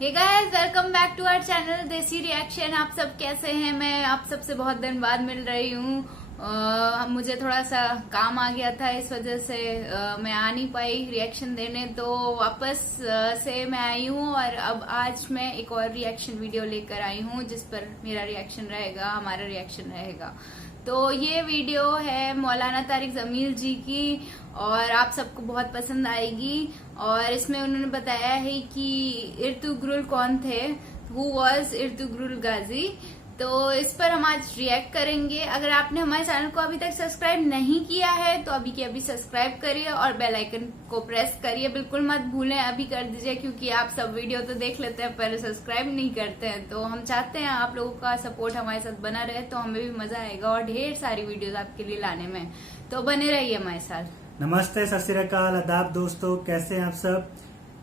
Hey guys, welcome back to our channel Desi reaction. आप सब कैसे हैं? मैं आप सबसे बहुत दिन बाद मिल रही हूँ। मुझे थोड़ा सा काम आ गया था, इस वजह से मैं आ नहीं पाई रिएक्शन देने, तो वापस से मैं आई हूँ और अब आज मैं एक और रिएक्शन वीडियो लेकर आई हूँ जिस पर मेरा रिएक्शन रहेगा, हमारा रिएक्शन रहेगा। तो ये वीडियो है मौलाना तारिक जमील जी की और आप सबको बहुत पसंद आएगी। और इसमें उन्होंने बताया है कि इर्तुग्रुल कौन थे, हु वाज इर्तुग्रुल गाजी। तो इस पर हम आज रिएक्ट करेंगे। अगर आपने हमारे चैनल को अभी तक सब्सक्राइब नहीं किया है तो अभी के अभी सब्सक्राइब करिए और बेल आइकन को प्रेस करिए, बिल्कुल मत भूलें, अभी कर दीजिए, क्योंकि आप सब वीडियो तो देख लेते हैं पर सब्सक्राइब नहीं करते हैं। तो हम चाहते हैं आप लोगों का सपोर्ट हमारे साथ बना रहे, तो हमें भी मजा आएगा और ढेर सारी वीडियोज आपके लिए लाने में, तो बने रहिए हमारे साथ। नमस्ते, सत श्री अकाल, आदाब दोस्तों, कैसे हैं आप सब।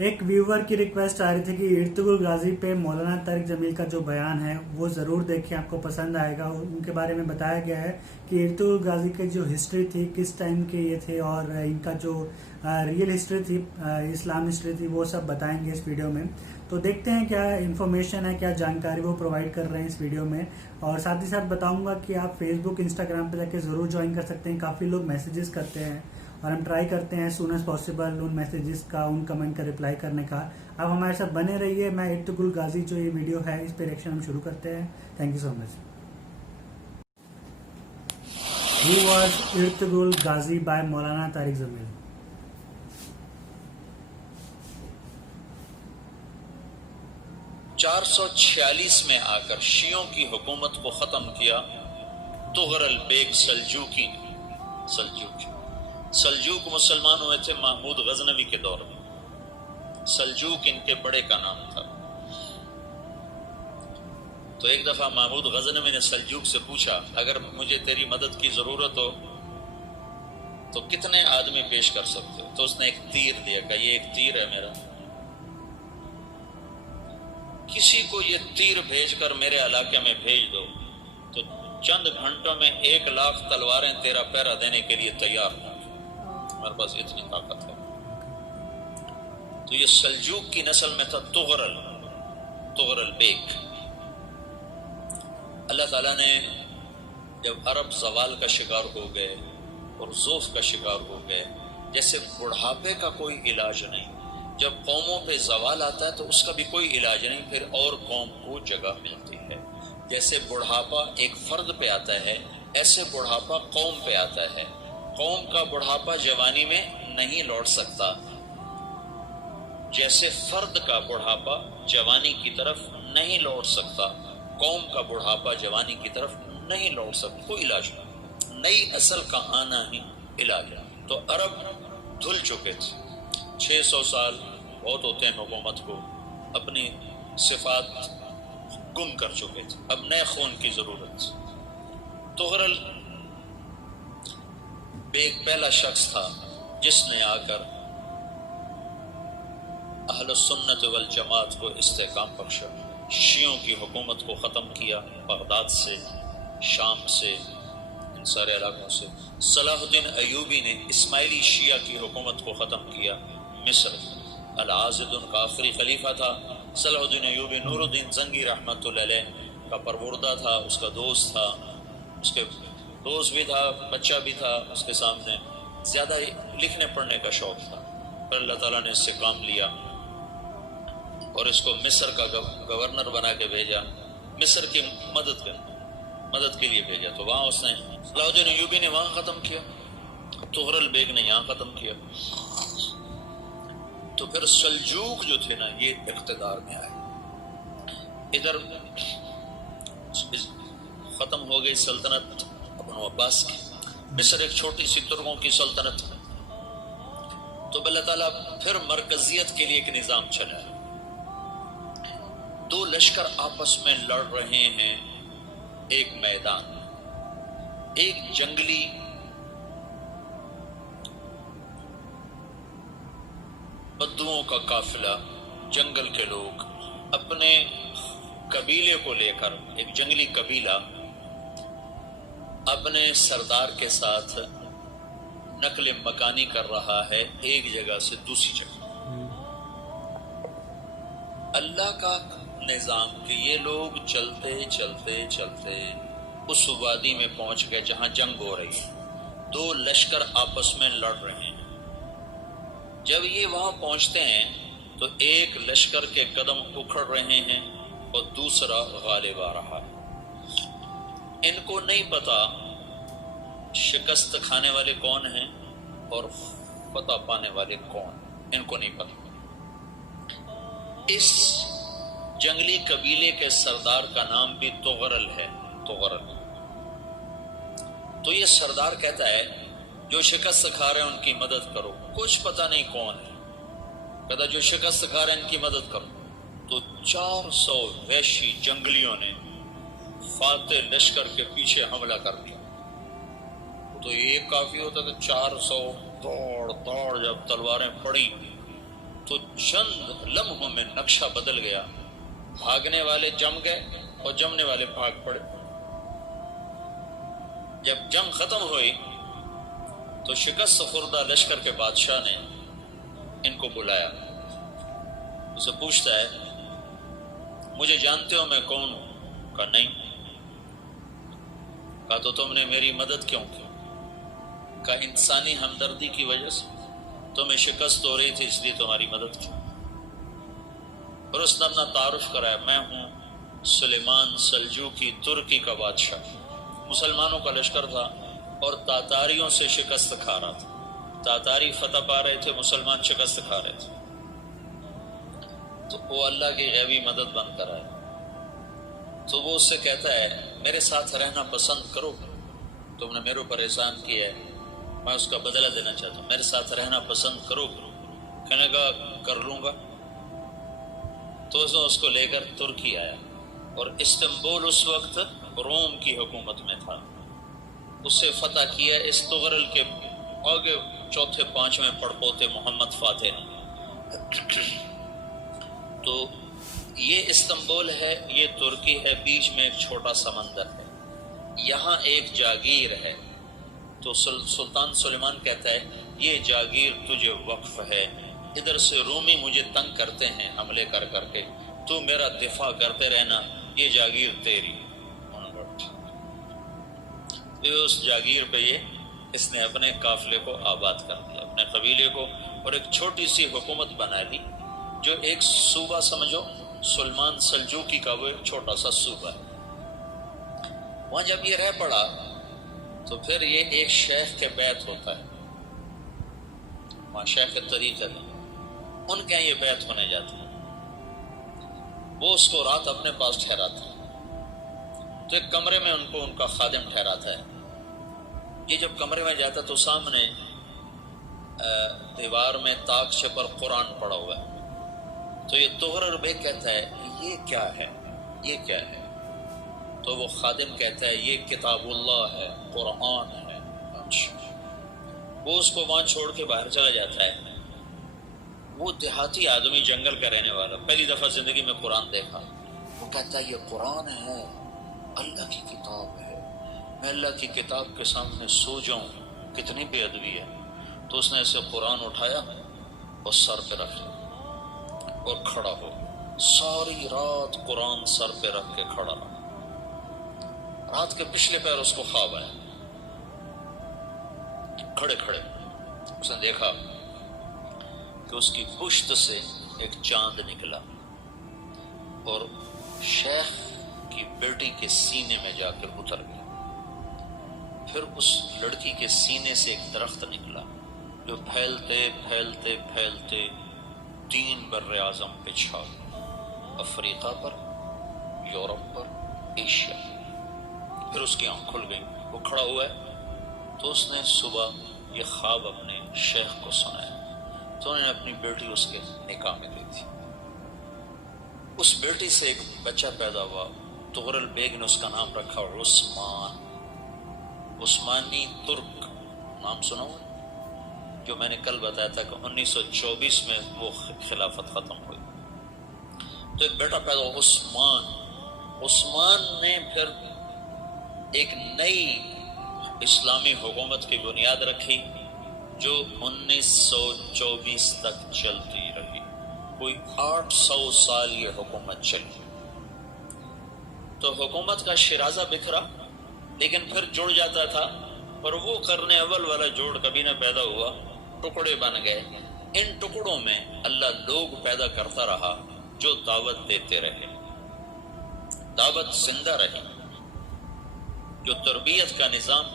एक व्यूअर की रिक्वेस्ट आ रही थी कि इर्तुग्रुल गाजी पे मौलाना तारिक जमील का जो बयान है वो जरूर देखें, आपको पसंद आएगा। उनके बारे में बताया गया है कि इर्तुग्रुल गाजी की जो हिस्ट्री थी, किस टाइम के ये थे और इनका जो रियल हिस्ट्री थी, इस्लाम हिस्ट्री थी, वो सब बताएंगे इस वीडियो में। तो देखते हैं क्या इन्फॉर्मेशन है, क्या जानकारी वो प्रोवाइड कर रहे हैं इस वीडियो में। और साथ ही साथ बताऊंगा कि आप फेसबुक, इंस्टाग्राम पे जाके जरूर ज्वाइन कर सकते हैं। काफी लोग मैसेजेस करते हैं और हम ट्राई करते हैं सून एज पॉसिबल उन मैसेजेस का, उन कमेंट का रिप्लाई करने का। आप हमारे साथ बने रहिए। मैं इर्तुग्रुल गाजी जो ये वीडियो है, इस पे रिएक्शन हम शुरू करते हैं। Thank you so much. He was Ertugrul Ghazi by Maulana Tariq Jameel. 446 में आकर शियों की हुकूमत को खत्म किया तुगरल बेग सल्जूकी ने। सल्जूक मुसलमान हुए थे महमूद गजनवी के दौर में। सल्जूक इनके बड़े का नाम था। तो एक दफा महमूद गजनवी ने सल्जूक से पूछा, अगर मुझे तेरी मदद की जरूरत हो तो कितने आदमी पेश कर सकते हो? तो उसने एक तीर दिया, कहा ये एक तीर है मेरा, किसी को ये तीर भेजकर मेरे इलाके में भेज दो तो चंद घंटों में 1 लाख तलवारें तेरा पहरा देने के लिए तैयार हैं। हमारे पास इतनी ताकत है। तो ये सल्जूक की नस्ल में था तुगरल बेग। अल्लाह ताला ने जब अरब जवाल का शिकार हो गए और ज़ोफ का शिकार हो गए, जैसे बुढ़ापे का कोई इलाज नहीं, जब कौमों पे जवाल आता है तो उसका भी कोई इलाज नहीं, फिर और कौम को जगह मिलती है। जैसे बुढ़ापा एक फर्द पे आता है, ऐसे बुढ़ापा कौम पे आता है। कौम का बुढ़ापा जवानी में नहीं लौट सकता, जैसे फर्द का बुढ़ापा जवानी की तरफ नहीं लौट सकता, कौम का बुढ़ापा जवानी की तरफ नहीं लौट सकता। कोई इलाज नहीं, नई नस्ल का आना ही इलाज है। तो अरब धुल चुके थे, 600 साल बहुत होते हैं हुकूमत को, अपनी सिफात गुम कर चुके थे, अब नए खून की जरूरत। तुगरल बेग पहला शख्स था जिसने आकर अहल सुन्नत वल जमात को इस्तेकाम बख्शा, शियों की हुकूमत को ख़त्म किया, बगदाद से, शाम से, इन सारे इलाकों से। सलाहुद्दीन अयूबी ने इस्माइली शिया की हुकूमत को ख़त्म किया। मिस्र अल-आज़िद उनका आखिरी खलीफा था। सलाहुद्दीन अयूबी नूरुद्दीन जंगी रहमतुल्लाह अलैह का परवरदा था, उसका दोस्त था, उसके दोस्त भी था, बच्चा भी था। उसके सामने ज़्यादा लिखने पढ़ने का शौक़ था, पर अल्लाह ताला ने इससे काम लिया और इसको मिस्र का गवर्नर बना के भेजा, मिस्र की मदद के लिए भेजा। तो वहाँ उसने, सलाहुद्दीन अयूबी ने वहाँ ख़त्म किया, तुगरल बेग ने यहाँ ख़त्म किया। तो फिर सल्जूक जो थे ना, ये इख्तिदार में आए। इधर खत्म हो गई सल्तनत अबू अब्बास की, मिस्र एक छोटी सी तुर्कों की सल्तनत। तो अल्लाह ताला फिर मरकजियत के लिए एक निज़ाम चला। 2 लश्कर आपस में लड़ रहे हैं एक मैदान। एक जंगली बद्दुओं का काफिला, जंगल के लोग अपने कबीले को लेकर, एक जंगली कबीला अपने सरदार के साथ नकल मकानी कर रहा है एक जगह से दूसरी जगह। اللہ کا نظام کہ یہ لوگ چلتے چلتے چلتے اس وادی میں پہنچ گئے جہاں جنگ ہو رہی ہے، دو لشکر آپس میں لڑ رہے ہیں۔ جب یہ وہاں پہنچتے ہیں تو ایک لشکر کے قدم اکھڑ رہے ہیں اور دوسرا غالب آ رہا ہے۔ ان کو نہیں پتا شکست کھانے والے کون ہیں اور فتح پانے والے کون، ان کو نہیں پتا۔ اس جنگلی قبیلے کے سردار کا نام بھی تغرل ہے، تغرل۔ تو یہ سردار کہتا ہے جو شکست کھا رہے ہیں ان کی مدد کرو، کچھ پتہ نہیں کون ہے، کہتا جو شکست کھا رہے ہیں ان کی مدد کرو۔ تو 400 وحشی جنگلیوں نے فاتح لشکر کے پیچھے حملہ کر دیا۔ تو ایک کافی ہوتا تھا، 400 دوڑ دوڑ جب تلواریں پڑی تو چند لمحوں میں نقشہ بدل گیا، بھاگنے والے جم گئے اور جمنے والے بھاگ پڑے۔ جب جنگ ختم ہوئی تو شکست خوردہ لشکر کے بادشاہ نے ان کو بلایا، اسے پوچھتا ہے مجھے جانتے ہو میں کون ہوں؟ کہا نہیں۔ کہا تو تم نے میری مدد کیوں کی؟ کہا انسانی ہمدردی کی وجہ سے، تمہیں شکست ہو رہی تھی اس لیے تمہاری مدد کی۔ اور اس نے اپنا تعارف کرایا، میں ہوں سلیمان سلجوقی، ترکی کا بادشاہ۔ مسلمانوں کا لشکر تھا اور تاتاریوں سے شکست کھا رہا تھا، تاتاری فتح پا رہے تھے، مسلمان شکست کھا رہے تھے۔ تو وہ اللہ کی غیبی مدد بن کر آئے۔ تو وہ اس سے کہتا ہے میرے ساتھ رہنا پسند کرو، تم نے میرے اوپر احسان کیا ہے، میں اس کا بدلہ دینا چاہتا ہوں، میرے ساتھ رہنا پسند کرو؟ کہنے کا کر لوں گا۔ تو اس کو لے کر ترکی آیا، اور استنبول اس وقت روم کی حکومت میں تھا، اسے فتح کیا اس تغرل کے آگے چوتھے پانچویں پڑپوتے محمد فاتح نے۔ تو یہ استنبول ہے، یہ ترکی ہے، بیچ میں ایک چھوٹا سمندر ہے، یہاں ایک جاگیر ہے۔ تو سلطان سلیمان کہتا ہے یہ جاگیر تجھے وقف ہے، ادھر سے رومی مجھے تنگ کرتے ہیں حملے کر کر کے، تو میرا دفاع کرتے رہنا، یہ جاگیر تیری۔ اس جاگیر پہ اس نے اپنے قافلے کو آباد کر دیا، اپنے قبیلے کو، اور ایک چھوٹی سی حکومت بنا لی، جو ایک صوبہ سمجھو، سلمان سلجوقی کا وہ ایک چھوٹا سا صوبہ ہے۔ وہاں جب یہ رہ پڑا تو پھر یہ ایک شیخ کے بیت ہوتا ہے، وہاں شیخ طریقہ ہے، ان کے یہ بیت ہونے جاتے ہیں، وہ اس کو رات اپنے پاس ٹھہراتا ہے۔ تو ایک کمرے میں ان کو ان کا خادم ٹھہراتا ہے۔ یہ جب کمرے میں جاتا تو سامنے دیوار میں تاکچے پر قرآن پڑا ہوا ہے۔ تو یہ تغرل بیگ کہتا ہے یہ کیا ہے، یہ کیا ہے؟ تو وہ خادم کہتا ہے یہ کتاب اللہ ہے، قرآن ہے۔ اچھا، وہ اس کو وہاں چھوڑ کے باہر چلا جاتا ہے۔ وہ دیہاتی آدمی، جنگل کا رہنے والا، پہلی دفعہ زندگی میں قرآن دیکھا، وہ کہتا ہے یہ قرآن ہے، اللہ کی کتاب ہے، میں اللہ کی کتاب کے سامنے سو جاؤں، کتنی بے ادبی ہے۔ تو اس نے اسے قرآن اٹھایا اور سر پہ رکھ لیا اور کھڑا ہو، ساری رات قرآن سر پہ رکھ کے کھڑا رہا۔ رات کے پچھلے پہر اس کو خواب آیا، کھڑے کھڑے اس نے دیکھا کہ اس کی پشت سے ایک چاند نکلا اور شیخ کی بیٹی کے سینے میں جا کے اتر گیا۔ پھر اس لڑکی کے سینے سے ایک درخت نکلا جو پھیلتے پھیلتے پھیلتے 3 بر اعظم پہ چھا گیا، افریقہ پر، یورپ پر، ایشیا۔ پھر اس کی آنکھ کھل گئی، وہ کھڑا ہوا ہے۔ تو اس نے صبح یہ خواب اپنے شیخ کو سنایا، تو انہوں نے اپنی بیٹی اس کے نکاح میں دی تھی۔ اس بیٹی سے ایک بچہ پیدا ہوا، تغرل بیگ نے اس کا نام رکھا عثمان، عثمانی ترک نام سنا ہوا، جو میں نے کل بتایا تھا کہ 1924 میں وہ خلافت ختم ہوئی۔ تو ایک بیٹا پیدا ہوا عثمان۔ عثمان نے پھر ایک نئی اسلامی حکومت کی بنیاد رکھی جو 1924 تک چلتی رہی۔ कोई 800 साल ये हुकूमत चली, तो हुकूमत का शिराजा बिखरा लेकिन फिर जुड़ जाता था, पर वो करने अव्वल वाला जोड़ कभी न पैदा हुआ, टुकड़े बन गए। इन टुकड़ों में अल्लाह लोग पैदा करता रहा जो दावत देते रहे, दावत जिंदा रही। जो तरबियत का निजाम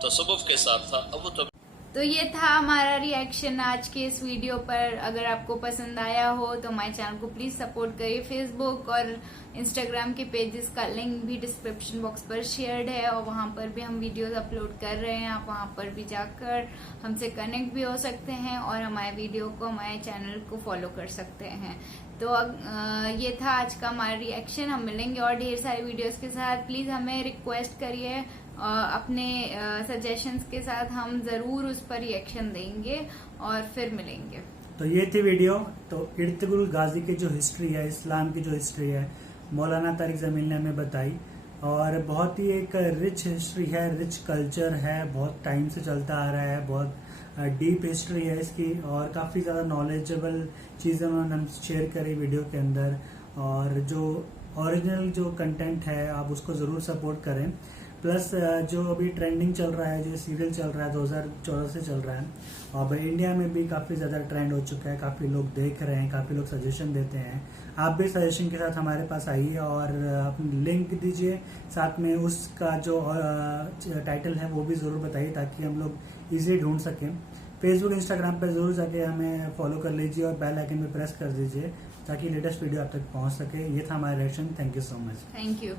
तसव्वुफ के साथ था, अब वो तो ये था हमारा रिएक्शन आज के इस वीडियो पर। अगर आपको पसंद आया हो तो हमारे चैनल को प्लीज सपोर्ट करिए। फेसबुक और इंस्टाग्राम के पेजेस का लिंक भी डिस्क्रिप्शन बॉक्स पर शेयर्ड है और वहां पर भी हम वीडियोस अपलोड कर रहे हैं। आप वहां पर भी जाकर हमसे कनेक्ट भी हो सकते हैं और हमारे वीडियो को, हमारे चैनल को फॉलो कर सकते हैं। तो ये था आज का हमारा रिएक्शन। हम मिलेंगे और ढेर सारे वीडियोस के साथ। प्लीज हमें रिक्वेस्ट करिए अपने सजेशंस के साथ, हम जरूर उस पर रिएक्शन देंगे और फिर मिलेंगे। तो ये थी वीडियो। तो इर्तुगरुल गाजी की जो हिस्ट्री है, इस्लाम की जो हिस्ट्री है, मौलाना तारिक जमील ने हमें बताई और बहुत ही एक रिच हिस्ट्री है, रिच कल्चर है, बहुत टाइम से चलता आ रहा है, बहुत डीप हिस्ट्री है इसकी और काफ़ी ज़्यादा नॉलेजेबल चीज़ें उन्होंने हम शेयर करी वीडियो के अंदर। और जो ओरिजिनल जो कंटेंट है आप उसको ज़रूर सपोर्ट करें। प्लस जो अभी ट्रेंडिंग चल रहा है, जो सीरियल चल रहा है 2014 से चल रहा है, और इंडिया में भी काफ़ी ज़्यादा ट्रेंड हो चुका है, काफ़ी लोग देख रहे हैं, काफ़ी लोग सजेशन देते हैं। आप भी सजेशन के साथ हमारे पास आइए और अपनी लिंक दीजिए, साथ में उसका जो टाइटल है वो भी ज़रूर बताइए ताकि हम लोग इजीली ढूंढ सकें। फेसबुक इंस्टाग्राम पर ज़रूर जाके हमें फॉलो कर लीजिए और बेल आइकन पे प्रेस कर दीजिए ताकि लेटेस्ट वीडियो आप तक पहुंच सके। ये था हमारा reaction. Thank you so much. Thank you.